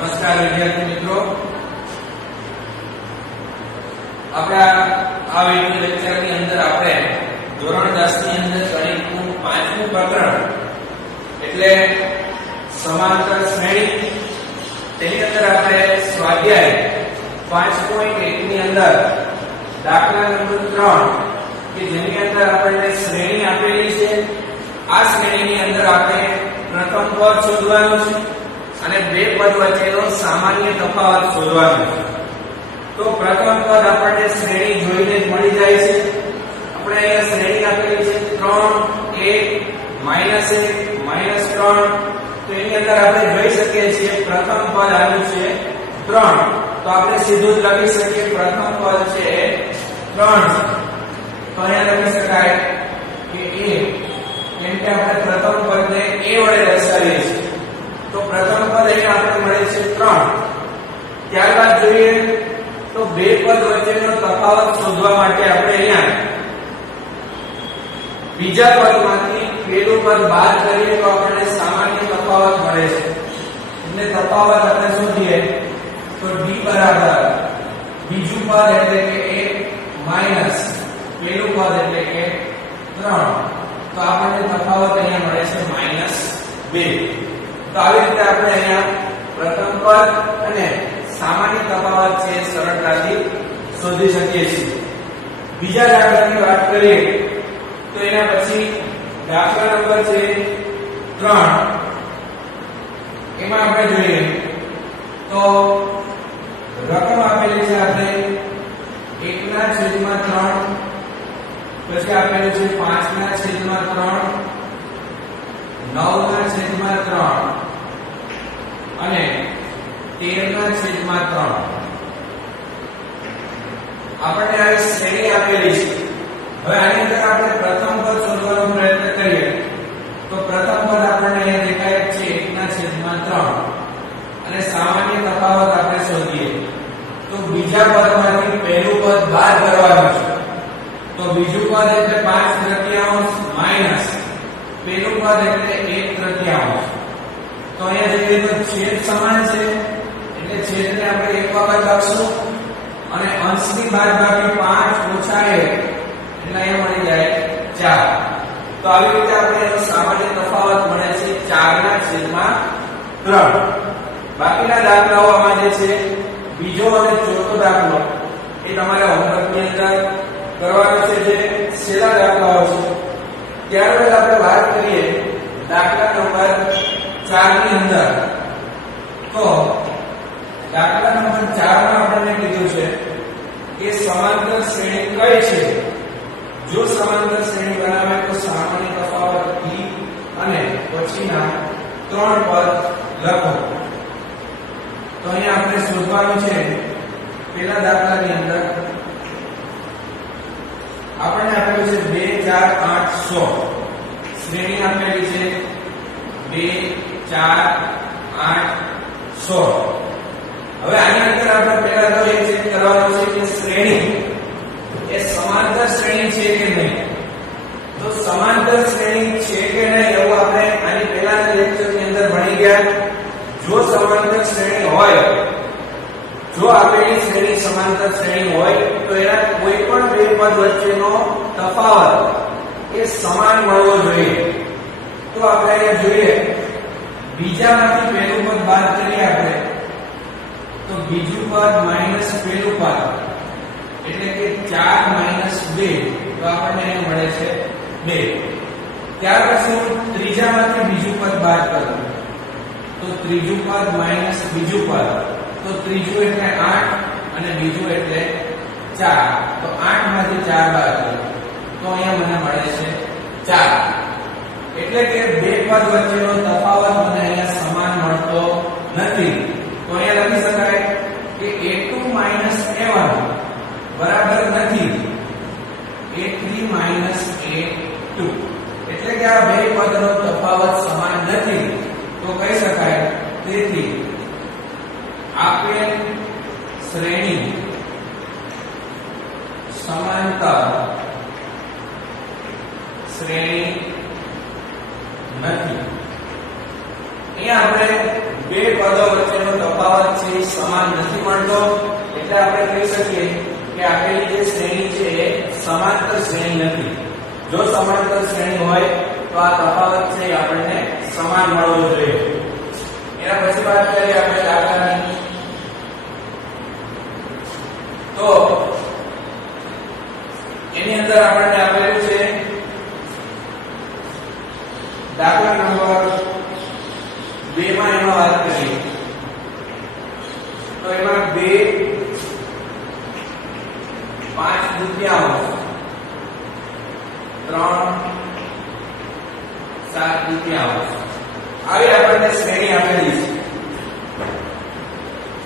નમસ્કાર વિદ્યાર્થી મિત્રો, આપણા આ વિડિયો લેક્ચરની અંદર આપણે ધોરણ 10 ની અંદર ગણિતનું 5મું પ્રકરણ એટલે સમાંતર શ્રેણી, તેની અંદર આપણે સ્વાધ્યાય 5.1 ની અંદર દાખલા નંબર 3 કે જેની અંદર આપણને શ્રેણી આપેલી છે, આ શ્રેણીની અંદર આપણે પ્રથમ પદ શોધવાનું છે અને બે પદ વચ્ચેનો સામાન્ય તફાવત શોધવાનો છે. તો પ્રથમ પદ આપણને શ્રેણી જોઈને જ મળી જાય છે. આપણે અહીંયા શ્રેણી આપેલી છે 3 1 -1 -3. તો એની અંદર આપણે જોઈ શકીએ છીએ પ્રથમ પદ આવ્યું છે 3. તો આપણે સીધું જ લખી શકીએ પ્રથમ પદ છે 3. તો અહીંયા લખી શકાય કે a, કેમ કે આપણે પ્રથમ પદને a વડે દર્શાવીએ છીએ. તો પ્રથમ પદ અહીંયા આપણે મળે છે 3. ત્યારબાદ જોઈએ તો બે પદ વચ્ચેનો તફાવત શોધવા માટે આપણે અહીંયા બીજા પદમાંથી પહેલું પદ બાદ કરીએ તો આપણને સામાન્ય તફાવત મળે છે. એટલે તફાવત આપણે શોધીએ તો d બરાબર બીજું પદ એટલે કે 1 માઈનસ પહેલું પદ એટલે કે 3. તો આપણને તફાવત અહીંયા મળે છે -2. તો આવી રીતે આપણે અહીંયા પ્રથમ પદ અને સામાન્ય તફાવત છે સરળતાથી શોધી શકીએ છીએ. બીજા દાખલાની વાત કરીએ તો એના પછી દાખલા નંબર છે 3. એમાં આપણે જોઈએ તો રકમ આપેલી છે આપણે 1/3, પછી આપેલું છે 5/3, 9/3 અને 13/3. આપણને આ શ્રેણી આપેલી છે. હવે આની અંદર આપણે પ્રથમ પદ શોધવાનો પ્રયત્ન કરીએ તો પ્રથમ પદ આપણને અહીંયા દેખાય છે 1/3 અને સામાન્ય તફાવત આપણે શોધીએ તો બીજા પદમાંથી પહેલું પદ બાદ કરવાનું છે. તો બીજું પદ એટલે 5/3 માઈનસ પહેલું પદ એટલે 1/3. તો અહીંયા જોઈએ તો છેદ સમાન છે એટલે છેદને આપણે એક વખત લખશું અને અંશની બાદબાકી 5 ઓછા 1 એટલે અહીંયા મળી જાય 4. તો આવી રીતે આપણે સામાન્ય તફાવત મળે છે 4/3. બાકીના દાખલાઓમાં જે છે બીજો અને ચોથો દાખલો એ તમારે હોમવર્કની અંદર કરવાનો છે, જે છેલ્લા દાખલાઓ છે. ત્યારબાદ આપણે વાત કરીએ દાખલા નંબર 4 ની અંદર. તો દાખલા નંબર 4 માં આપણને કીધું છે કે સમાંતર શ્રેણી કઈ છે. જો સમાંતર શ્રેણી બનાવે તો સામાન્ય તફાવત d અને પછીના 3 પદ લખો. તો અહીંયા આપણે શોધવાનું છે પહેલા દાખલાની અંદર આપણને આપેલું છે 2 4 8 16. શ્રેણી આપેલી છે 2 4 8 16. હવે આની અંદર આપણે પહેલા તો એ ચેક કરવાનું છે કે શ્રેણી એ સમાંતર શ્રેણી છે કે નહીં. તો સમાંતર શ્રેણી છે કે નહીં એવું આપણે આની પહેલાના લેક્ચરની અંદર ભણી ગયા. જો સમાંતર શ્રેણી હોય, જો આપેલી શ્રેણી સમાંતર શ્રેણી હોય તો એના કોઈ પણ બે પદ વચ્ચેનો તફાવત એ સમાન મળવો જોઈએ. તો આપણે અહીંયા જોઈએ બીજામાંથી પહેલું પદ બાદ કરીએ આપણે તો બીજું પદ માઈનસ પહેલું પદ એટલે કે 4 - 2. તો આપણને અહીં મળે છે 2. ત્યાર પછી ત્રીજામાંથી બીજું પદ બાદ કરું તો ત્રીજું પદ માઈનસ બીજું પદ. તો ત્રીજું એટલે 8 અને બીજું એટલે 4. તો 8 માંથી 4 બાદ કરું તો અહીંયા મને મળે છે 4. એટલે કે બે પદ વચ્ચેનો તફાવત મને અહીંયા સમાન મળતો નથી. તો અહીંયા લખી શકાય કે a2 - a1 બરાબર નથી a3 - a2. એટલે કે આ બે પદનો તફાવત સમાન નથી. તો કહી શકાય તેથી આપેલ શ્રેણી સમાંતર શ્રેણી નથી. અહીંયા આપણે બે પદો વચ્ચેનો તફાવત છે એ સમાન નથી મળતો, એટલે આપણે કહી શકીએ કે આપેલી જે શ્રેણી છે એ સમાંતર શ્રેણી નથી. જો સમાંતર શ્રેણી હોય તો આ તફાવત છે એ આપણને સમાન મળવો જોઈએ. એના પછી વાત કરીએ આપણે દાખલાની. તો એની અંદર આપણને આપેલું છે દાખલા નંબર 2 માં એમાં વાત કરીએ તો એમાં 2 5/2 3 7/2 આવી આપણને શ્રેણી આપેલી છે.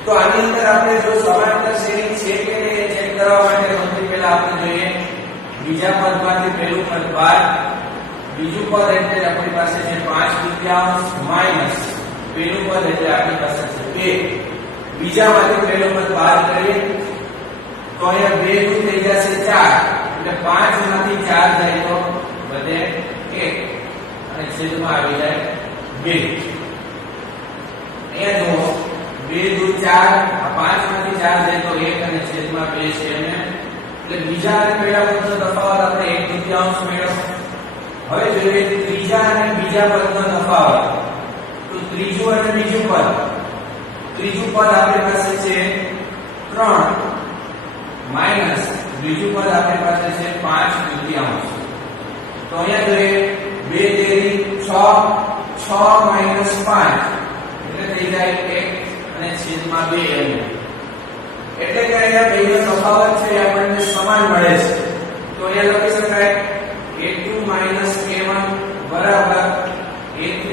તો આની અંદર આપણે જો સમાંતર શ્રેણી છે કે નહીં એ ચેક કરવા માટે સૌથી પહેલા આપણે જોઈએ બીજા પદમાંથી પહેલું પદ બાદ, બીજું પદ એટલે આપણી પાસે છે 5/2 માઈનસ પહેલું પદ એટલે આપણી પાસે છે 2. બીજામાંથી પહેલું પદ બાદ કરીએ તો અહીંયા 2 દૂર થઈ જશે 4 એટલે 5 માંથી 4 જાય તો વધે 1 અને છેદમાં આવી જાય 2. અહીંયા જો 2 દૂર 4 આ 5 માંથી 4 જાય તો 1 અને છેદમાં 2 છે અને એટલે બીજા અને પહેલા પદનો તફાવત આપણે 1/2 મેળવ્યો. હવે જોઈએ ત્રીજા અને બીજા પદનો તફાવત. તો ત્રીજું અને બીજું પદ, ત્રીજું પદ આપણી પાસે છે 3 માઈનસ બીજું પદ આપણી પાસે છે 5/2. તો અહીંયા જોઈએ 2 તેરી 6 6 માઈનસ 5 એટલે થઈ જાય 1 અને છેદમાં 2 એમ. એટલે કે અહીંયા બેનો તફાવત છે એ આપણને સમાન મળે છે. તો અહીંયા લખી શકાય a2 a1 બરાબર a3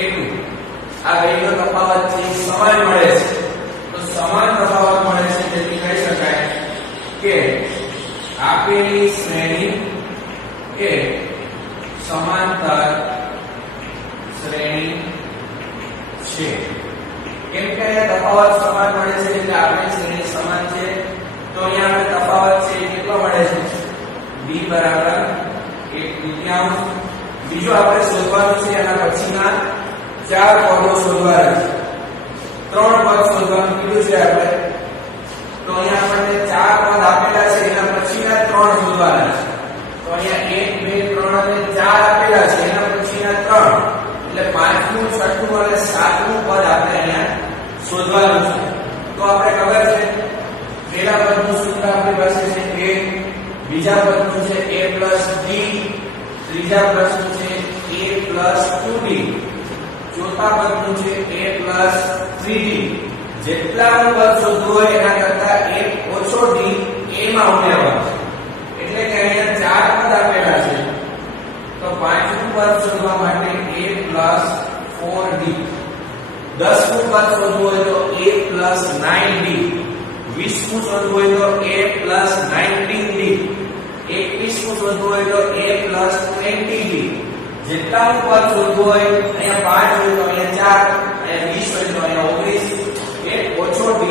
a2. આ બેનો તફાવત છે એ સમાન મળે છે. તો સમાન તફાવત મળે છે તેથી કહી શકાય કે આપેલી શ્રેણી એ સમાંતર શ્રેણી છે. કેમ કે અહીંયા તફાવત સમાન મળે છે એટલે આપેલી શ્રેણી સમાન છે. તો અહીંયા આપણે તફાવત છે એ કેટલો મળે છે b બરાબર 1/2. બીજું આપણે શોધવાનું છે એના પછીના 4 પદો શોધવાના છે. 3 પદ શોધવાનું કીધું છે આપણે. તો અહીંયા આપણને 4 પદ આપેલા છે એના પછીના 3 શોધવાના છે. તો અહીંયા 1 2 3 અને 4 આપેલા છે એના પછીના 3 એટલે 5મું 6મું અને 7મું પદ આપણે અહીંયા શોધવાનું છે. તો આપણે ખબર છે પહેલા પદનું સૂત્ર આપણી પાસે છે a, બીજા પદનું છે a + d, ત્રીજા પદનું છે a + 2d, ચોથા પદનું છે a + 3d. જેટલાનું પદ શોધવું હોય એના કરતા 1 ઓછો d a માં ઉમેરવાનો. એટલે કે અહીંયા 4 પદ આપેલા છે તો 5મું પદ શોધવા માટે a + 4d, 10મું પદ શોધવું હોય તો a + 9d, 20મું શોધવું હોય તો a + 19d, 21મું શોધવું હોય તો a + 20d. જેટલાનું પદ શોધવું હોય અહીંયા 5 હોય તો અહીંયા 4, અહીંયા 20 હોય તો અહીંયા 19, એ ઓછો d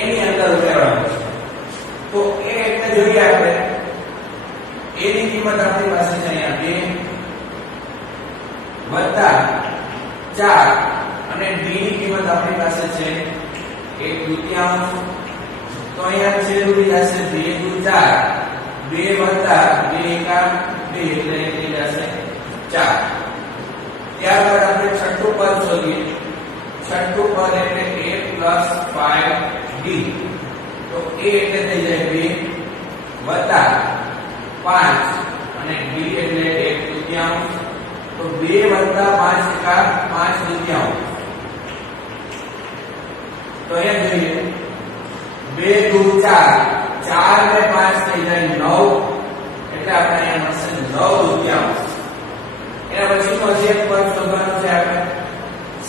એની અંદર ઉમેરવાનો છે. તો એ એટલે જોઈએ આપણે a ની કિંમત આપણી પાસે છે અહીંયા 2 + 4 અને d ની કિંમત આપણી પાસે છે 1/2. તો અહીંયા છેદ ઉડી જશે 2 દૂર 4, 2 + 2 એકા 2 એટલે થઈ જશે 4. ત્યારબાદ આપણે છઠ્ઠું પદ શોધીએ. છઠ્ઠું પદ એટલે a + 5d. તો a એટલે થઈ જાય 2 + 5 અને d એટલે 1/2. તો 2 + 5 એકા 5/2. તો અહીંયા જોઈએ 2 દૂર 4, 4 ને 5 થઈ જાય 9 એટલે આપણે અહીંયા મળશે 9/2. એના પછીનો જે પદ શોધવાનું છે આપણે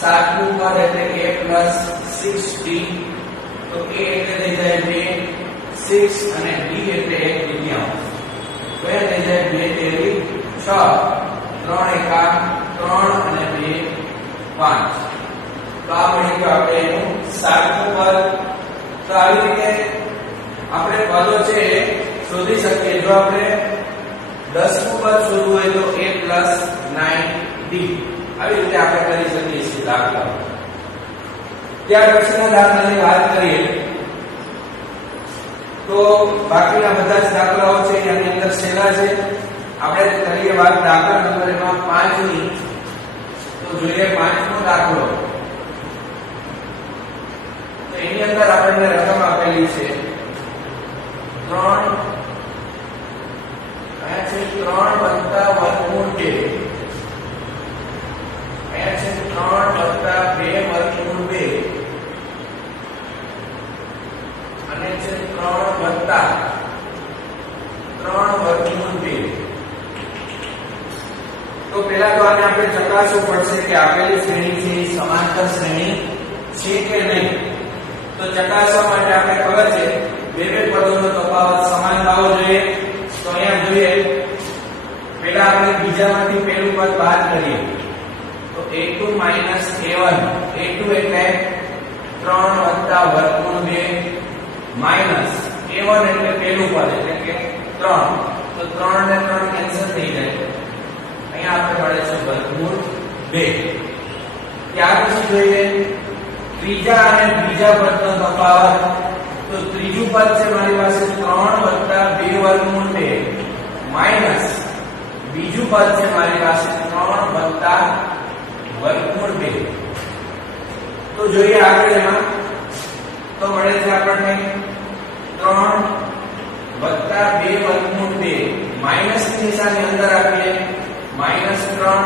7મું પદ એટલે a + 6d. તો a એટલે થઈ જાય 2, 6 અને d એટલે 1/2. તો એ થઈ જાય 2 તેરી 6, 3 એકા 3 અને 2 5. તો આ મળી ગયું આપણે એનું 7મું પદ. તો આવી રીતે આપણે પદો છે શોધી શકીએ. જો આપણે 10મું પદ શોધવું હોય તો a + 9d. આવી રીતે આપણે કરી શકીએ છીએ દાખલા. ત્યાર પછીના દાખલાની વાત કરીએ તો બાકીના બધા જ દાખલાઓ છે એની અંદર છેલ્લા છે. આપણે કરીએ વાત દાખલા નંબર એમાં 5 ની. તો જોઈએ 5મો દાખલો. તો એની અંદર આપણને રકમ આપેલી છે 3 અહીંયા છે 3 વત્તા વર્ગમૂળ 2. અહીંયા છે 3 વત્તા 2 વર્ગમૂળ 2 અને છે 3 વત્તા 3 વર્ગમૂળ 2. તો પહેલા તો આને આપણે ચકાસવું પડશે કે આપેલી શ્રેણી છે એ સમાંતર શ્રેણી છે કે નહીં. તો ચકાસવા માટે આપણે ખબર છે બે પદોનો તફાવત સમાન હોવો જોઈએ. તો અહીંયા જોઈએ પહેલા આપણે બીજામાંથી પહેલું પદ બાદ કરીએ તો a2 - a1. a2 એટલે 3 વત્તા વર્ગમૂળ 2 માઈનસ a1 એટલે પહેલું પદ એટલે કે 3. તો 3 ને 3 કેન્સલ થઈ જાય. અહીંયા આપણે મળે છે વર્ગમૂળ 2. ત્યાર પછી જોઈએ ત્રીજા અને બીજા પદનો તફાવત. તો ત્રીજું પદ છે મારી પાસે 3 વત્તા 2 વર્ગમૂળ 2 માઈનસ બીજું પદ છે મારી પાસે 3 વત્તા વર્ગમૂળ 2. તો જોઈએ આગળ એમાં તો મળે છે આપણને 3 વત્તા 2 વર્ગમૂળ 2 માઈનસ ની નિશાની અંદર આપીએ -3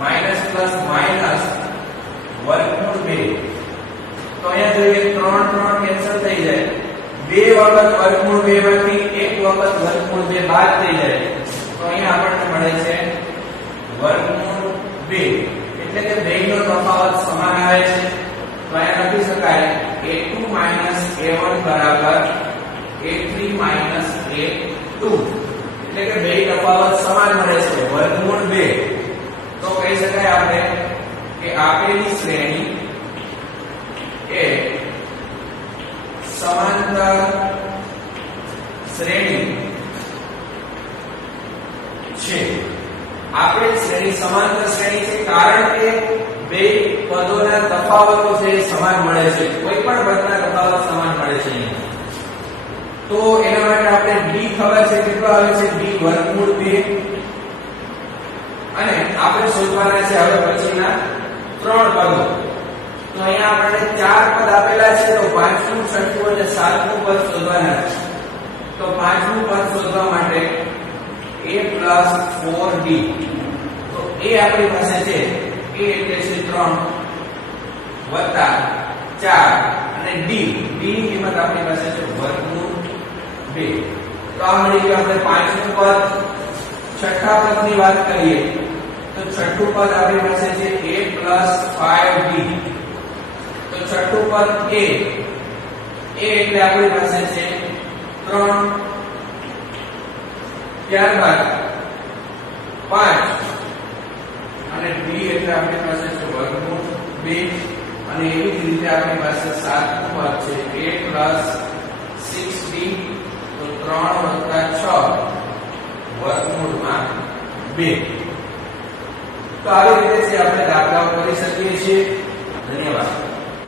માઈનસ પ્લસ માઈનસ વર્ગમૂળ 2. તો અહીંયા જોઈએ 3 3 કેન્સલ થઈ જાય. 2 વખત વર્ગમૂળ 2 માંથી 1 વખત વર્ગમૂળ 2 બાદ થઈ જાય. તો અહીંયા આપણને મળે છે વર્ગમૂળ 2. એટલે કે બેયનો તફાવત સમાન આવે છે. તો અહીંયા લખી શકાય a2 - a1 બરાબર a3 - a2. એટલે કે બેય તફાવત સમાન મળે છે વર્ગમૂળ 2. તો કહી શકાય આપણે કે આપેલી શ્રેણી એ સમાંતર શ્રેણી છે. આપેલી શ્રેણી સમાંતર શ્રેણી છે કારણ કે બે પદોના તફાવતો છે સમાન મળે છે. કોઈ પણ પદના તફાવત સમાન મળે છે. તો એના માટે આપણે b ખબર છે કેટલો આવે છે b વર્ગમૂળ 2 અને આપણે શોધવાના છે હવે પછીના 3 પદો. તો અહીંયા આપણે 4 પદ આપેલા છે. તો 5મું 6મું અને 7મું પદ શોધવાના છે. તો 5મું પદ શોધવા માટે a + 4b. તો a આપણી પાસે છે a એટલે છે 3 વત્તા 4 અને d ની કિંમત આપણી પાસે છે વર્ગમૂળ 2. તો આ મળી ગયું. આપણે 5મું પદ. છઠ્ઠા પદની વાત કરીએ તો છઠ્ઠું પદ આપણી પાસે છે a + 5b. તો છઠ્ઠું પદ a એટલે આપણી પાસે છે 3. ત્યારબાદ 5 અને b એટલે આપણી પાસે છે વર્ગમૂળ 2 અને એવી જ રીતે આપણી પાસે 7મું પદ છે a + 6b. તો 3 + 6 વર્ગમૂળમાં 2. તો આવી રીતે આપણે દાખલાઓ કરી શકીએ છીએ. ધન્યવાદ.